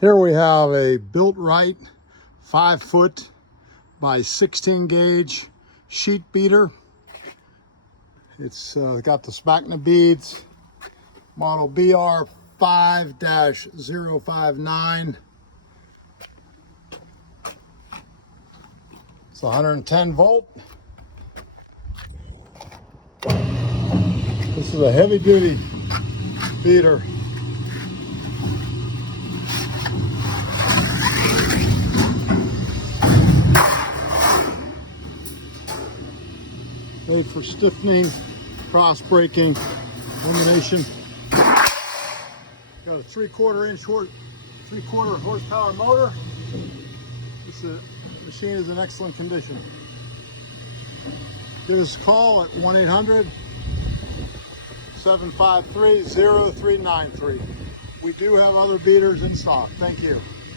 Here we have a Built-Rite 5-foot by 16 gauge sheet beater. It's got the sphagnum beads, model BR5-059. It's 110 volt. This is a heavy duty beater. Made for stiffening, cross breaking, illumination. Got a 3/4 horsepower motor. This machine is in excellent condition. Give us a call at 1-800-753-0393. We do have other beaters in stock. Thank you.